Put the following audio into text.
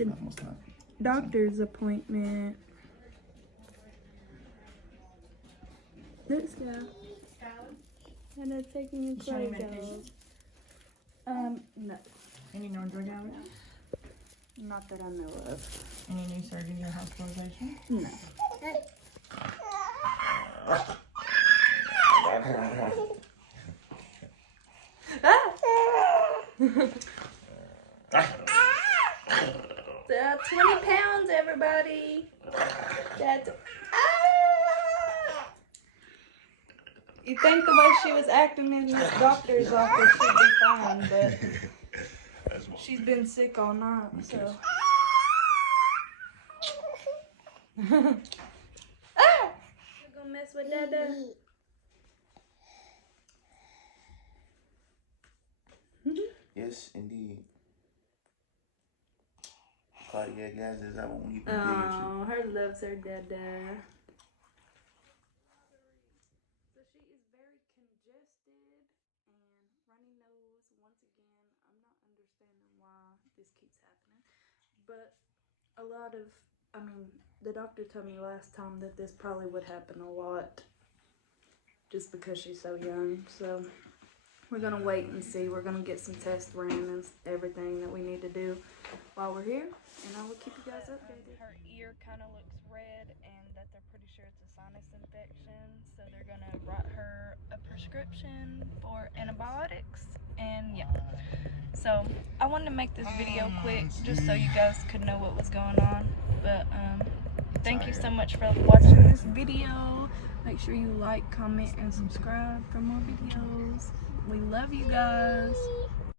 at the doctor's appointment. Let's go. And they're taking your clothes off. No. Any known drug allergies? Not that I know of. Any new surgery or hospitalization? No. Ah! 20 pounds, everybody. That's You think the way she was acting in this doctor's office should be fine, but she's been sick all night, so. Ah! You gonna mess with Dada? Yes, indeed. Cardiac gas, is that one you can Oh, her loves her Dada. So she is very congested and runny nose once again. I'm not understanding why this keeps happening, but a lot of, the doctor told me last time that this probably would happen a lot just because she's so young. So we're gonna wait and see. We're gonna get some tests ran and everything that we need to do while we're here, and I will keep you guys updated. Her ear kind of looks red, and that they're pretty sure it's a sinus infection, so they're gonna write her a prescription for antibiotics. And yeah, so I wanted to make this video quick just so you guys could know what was going on. But thank you so much for watching this video. Make sure you like, comment, and subscribe for more videos. We love you guys.